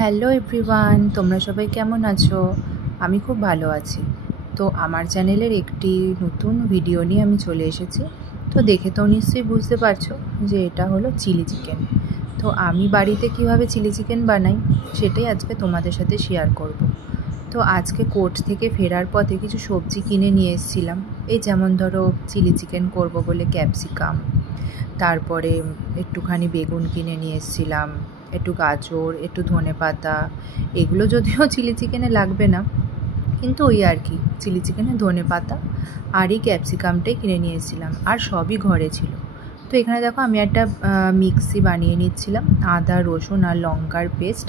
Hello everyone, তোমরা সবাই কেমন আছো? আমি খুব ভালো আছি। তো আমার চ্যানেলের একটি নতুন ভিডিও নিয়ে আমি চলে এসেছি। তো দেখে তো নিশ্চয়ই বুঝতে পারছো যে এটা হলো চিলি চিকেন। তো আমি বাড়িতে কিভাবে চিলি চিকেন বানাই সেটাই আজকে তোমাদের সাথে শেয়ার করব। তো আজকে কোর্ট থেকে ফেরার পথে কিছু সবজি কিনে নিয়ে এসেছিলাম। এই যেমন ধরো চিলি চিকেন করব বলে ক্যাপসিকাম, তারপরে একটুখানি বেগুন কিনে নিয়ে এসেছিলাম, একটু গাজর, একটু ধনেপাতা। এগুলো যদিও চিলি চিকেনে লাগবে না, কিন্তু ওই আর কি, চিলি চিকেনে ধনেপাতা আর এই ক্যাপসিকামটাই কিনে নিয়ে এসেছিলাম, আর সবই ঘরে ছিল। তো এখানে দেখো আমি একটা মিক্সি বানিয়ে নিচ্ছিলাম, আদা রসুন আর লঙ্কার পেস্ট।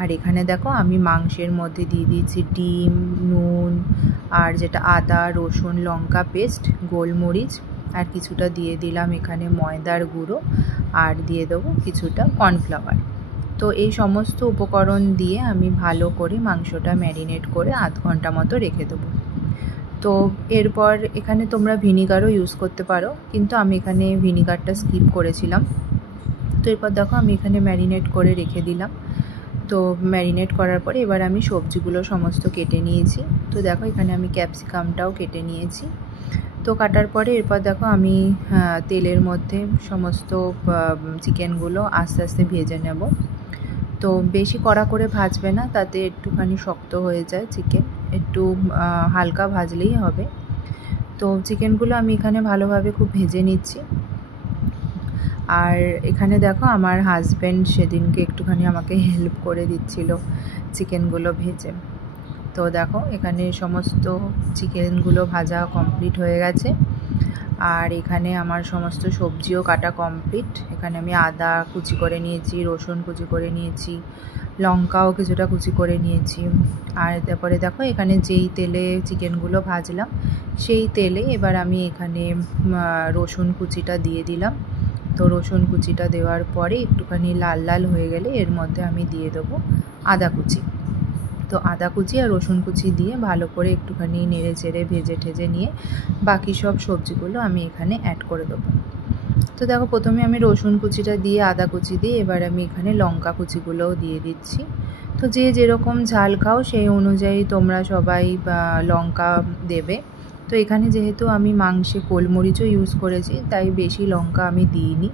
আর এখানে দেখো আমি মাংসের মধ্যে দিয়ে দিয়েছি ডিম, নুন, আর যেটা আদা রসুন লঙ্কা পেস্ট, গোলমরিচ, আর কিছুটা দিয়ে দিলাম এখানে ময়দার গুঁড়ো, আর দিয়ে দেবো কিছুটা কর্নফ্লাওয়ার। তো এই সমস্ত উপকরণ দিয়ে আমি ভালো করে মাংসটা ম্যারিনেট করে আধ ঘন্টা মতো রেখে দেবো। তো এরপর এখানে তোমরা ভিনিগারও ইউজ করতে পারো, কিন্তু আমি এখানে ভিনিগারটা স্কিপ করেছিলাম। তো এরপর দেখো আমি এখানে ম্যারিনেট করে রেখে দিলাম। তো ম্যারিনেট করার পরে এবার আমি সবজিগুলো সমস্ত কেটে নিয়েছি। তো দেখো এখানে আমি ক্যাপসিকামটাও কেটে নিয়েছি। তো কাটার পরে এরপর দেখো আমি তেলের মধ্যে সমস্ত চিকেনগুলো আস্তে আস্তে ভেজে নেব। তো বেশি কড়া করে ভাজবে না, তাতে একটুখানি শক্ত হয়ে যায় চিকেন, একটু হালকা ভাজলেই হবে। তো চিকেনগুলো আমি এখানে ভালোভাবে খুব ভেজে নিচ্ছি। আর এখানে দেখো আমার হাজব্যান্ড সেদিনকে একটুখানি আমাকে হেল্প করে দিচ্ছিল চিকেনগুলো ভেজে। তো দেখো এখানে সমস্ত চিকেনগুলো ভাজা কমপ্লিট হয়ে গেছে। আর এখানে আমার সমস্ত সবজিও কাটা কমপ্লিট। এখানে আমি আদা কুচি করে নিয়েছি, রসুন কুচি করে নিয়েছি, লঙ্কাও কিছুটা কুচি করে নিয়েছি। আর তারপরে দেখো এখানে যেই তেলে চিকেনগুলো ভাজলাম সেই তেলে এবার আমি এখানে রসুন কুচিটা দিয়ে দিলাম। তো রসুন কুচিটা দেওয়ার পরে একটুখানি লাল লাল হয়ে গেলে এর মধ্যে আমি দিয়ে দেবো আদা কুচি। তো আদা কুচি আর রসুন কুচি দিয়ে ভালো করে একটুখানি নেড়ে চেড়ে ভেজে ঠেজে নিয়ে বাকি সব সবজিগুলো আমি এখানে অ্যাড করে দেবো। তো দেখো প্রথমে আমি রসুন কুচিটা দিয়ে আদা কুচি দিয়ে এবার আমি এখানে লঙ্কা কুচিগুলোও দিয়ে দিচ্ছি। তো যে যেরকম ঝাল খাও সেই অনুযায়ী তোমরা সবাই লঙ্কা দেবে। তো এখানে যেহেতু আমি মাংসে গোলমরিচও ইউজ করেছি তাই বেশি লঙ্কা আমি দিইনি।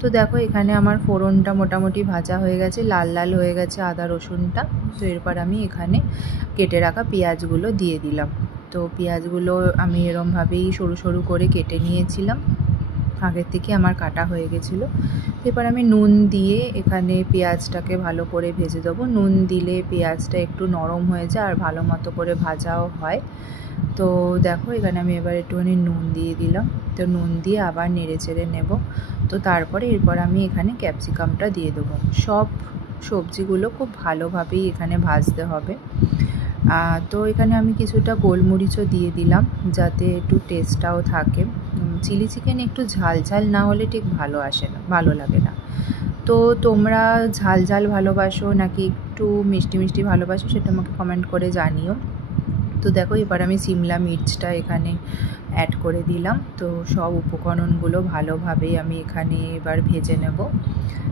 তো দেখো এখানে আমার ফোড়নটা মোটামুটি ভাজা হয়ে গেছে, লাল লাল হয়ে গেছে আদা রসুনটা। তো এরপর আমি এখানে কেটে রাখা পেঁয়াজগুলো দিয়ে দিলাম। তো পেঁয়াজগুলো আমি এরমভাবেই সরু সরু করে কেটে নিয়েছিলাম, আগের থেকে আমার কাটা হয়ে গেছিলো। এবার আমি নুন দিয়ে এখানে পেঁয়াজটাকে ভালো করে ভেজে দেবো। নুন দিলে পেঁয়াজটা একটু নরম হয়ে যায় আর ভালো মতো করে ভাজাও হয়। তো দেখো এখানে আমি এবার একটুখানি নুন দিয়ে দিলাম। তো নুন দিয়ে আবার নেড়ে চেড়ে নেব। তো তারপরে এরপর আমি এখানে ক্যাপসিকামটা দিয়ে দেবো। সব সবজিগুলো খুব ভালোভাবেই এখানে ভাজতে হবে। তো এখানে আমি কিছুটা গোলমরিচও দিয়ে দিলাম যাতে একটু টেস্টটাও থাকে। চিলি চিকেন একটু ঝাল ঝাল না হলে ঠিক ভালো লাগে না। তো তোমরা ঝাল ঝাল ভালোবাসো নাকি একটু মিষ্টি মিষ্টি ভালোবাসো সেটা আমাকে কমেন্ট করে জানিও। তো দেখো এবার আমি সিমলা মির্চটা এখানে অ্যাড করে দিলাম। তো সব উপকরণগুলো ভালোভাবেই আমি এখানে এবার ভেজে নেব।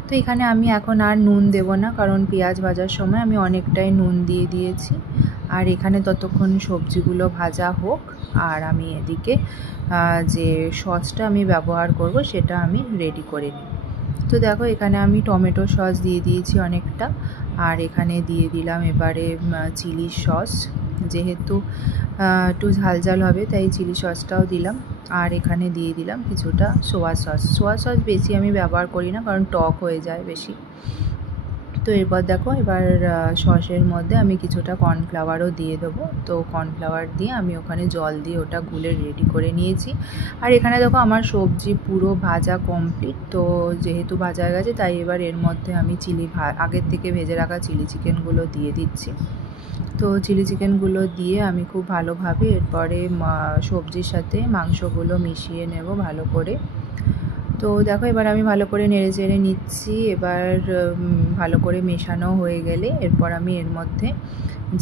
তো এখানে আমি এখন আর নুন দেব না, কারণ পেঁয়াজ ভাজার সময় আমি অনেকটাই নুন দিয়ে দিয়েছি। আর এখানে ততক্ষণ সবজিগুলো ভাজা হোক আর আমি এদিকে যে সসটা আমি ব্যবহার করব সেটা আমি রেডি করে নিই। তো দেখো এখানে আমি টমেটো সস দিয়ে দিয়েছি অনেকটা, আর এখানে দিয়ে দিলাম এবারে চিলি সস। যেহেতু একটু ঝাল ঝাল হবে তাই চিলি সসটাও দিলাম। আর এখানে দিয়ে দিলাম কিছুটা সোয়া সস বেশি আমি ব্যবহার করি না, কারণ টক হয়ে যায় বেশি। তো এরপর দেখো এবার সসের মধ্যে আমি কিছুটা কর্নফ্লাওয়ারও দিয়ে দেবো। তো কর্নফ্লাওয়ার দিয়ে আমি ওখানে জল দিয়ে ওটা গুলে রেডি করে নিয়েছি। আর এখানে দেখো আমার সবজি পুরো ভাজা কমপ্লিট। তো যেহেতু ভাজা হয়ে গেছে তাই এবার এর মধ্যে আমি আগের থেকে ভেজে রাখা চিলি চিকেনগুলো দিয়ে দিচ্ছি। তো চিলি চিকেনগুলো দিয়ে আমি খুব ভালোভাবে এরপরে সবজির সাথে মাংসগুলো মিশিয়ে নেব ভালো করে। তো দেখো এবার আমি ভালো করে নেড়ে চেড়ে নিচ্ছি। এবার ভালো করে মেশানো হয়ে গেলে এরপর আমি এর মধ্যে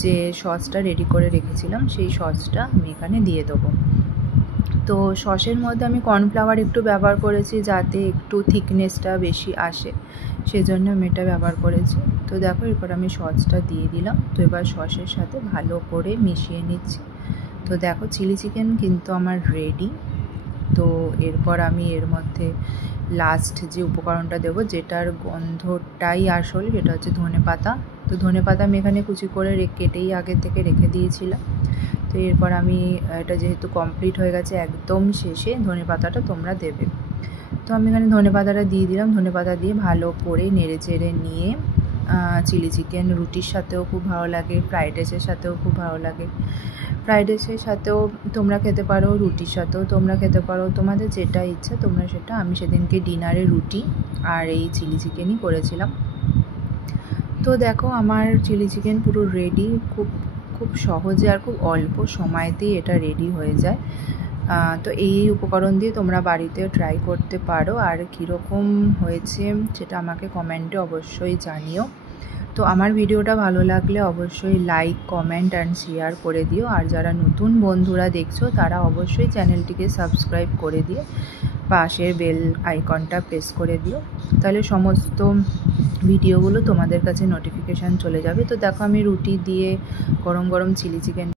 যে সসটা রেডি করে রেখেছিলাম সেই সসটা আমি এখানে দিয়ে দেবো। তো সসের মধ্যে আমি কর্নফ্লাওয়ার একটু ব্যবহার করেছি যাতে একটু থিকনেসটা বেশি আসে, সেজন্য আমি এটা ব্যবহার করেছি। তো দেখো এরপর আমি সসটা দিয়ে দিলাম। তো এবার সসের সাথে ভালো করে মিশিয়ে নিচ্ছি। তো দেখো চিলি চিকেন কিন্তু আমার রেডি। তো এরপর আমি এর মধ্যে লাস্ট যে উপকরণটা দেবো, যেটার গন্ধটাই আসল, সেটা হচ্ছে ধনেপাতা। তো ধনেপাতা আমি এখানে কুচি করে কেটেই আগে থেকে রেখে দিয়েছিলাম। তো এরপর আমি এটা যেহেতু কমপ্লিট হয়ে গেছে, একদম শেষে ধনেপাতাটা তোমরা দেবে। তো আমি এখানে ধনেপাতাটা দিয়ে দিলাম। ধনেপাতা দিয়ে ভালো করে নেড়ে চেড়ে নিয়ে চিলি চিকেন রুটির সাথেও খুব ভালো লাগে, ফ্রাইড রাইসের সাথেও খুব ভালো লাগে। ফ্রাইড রাইসের সাথেও তোমরা খেতে পারো, রুটির সাথেও তোমরা খেতে পারো, তোমাদের যেটা ইচ্ছা তোমরা সেটা। আমি সেদিনকে ডিনারে রুটি আর এই চিলি চিকেনই করেছিলাম। তো দেখো আমার চিলি চিকেন পুরো রেডি। খুব খুব সহজে আর খুব অল্প সময়তেই এটা রেডি হয়ে যায়। তো এই উপকরণ দিয়ে তোমরা বাড়িতে ট্রাই করতে পারো। আর কীরকম হয়েছে সেটা আমাকে কমেন্টে অবশ্যই জানিও। তো আমার ভিডিওটা ভালো লাগলে অবশ্যই লাইক, কমেন্ট অ্যান্ড শেয়ার করে দিও। আর যারা নতুন বন্ধুরা দেখছো তারা অবশ্যই চ্যানেলটিকে সাবস্ক্রাইব করে দিয়ে পাশের বেল আইকনটা প্রেস করে দিও, তাহলে সমস্ত ভিডিওগুলো তোমাদের কাছে নোটিফিকেশান চলে যাবে। তো দেখো আমি রুটি দিয়ে গরম গরম চিলি চিকেন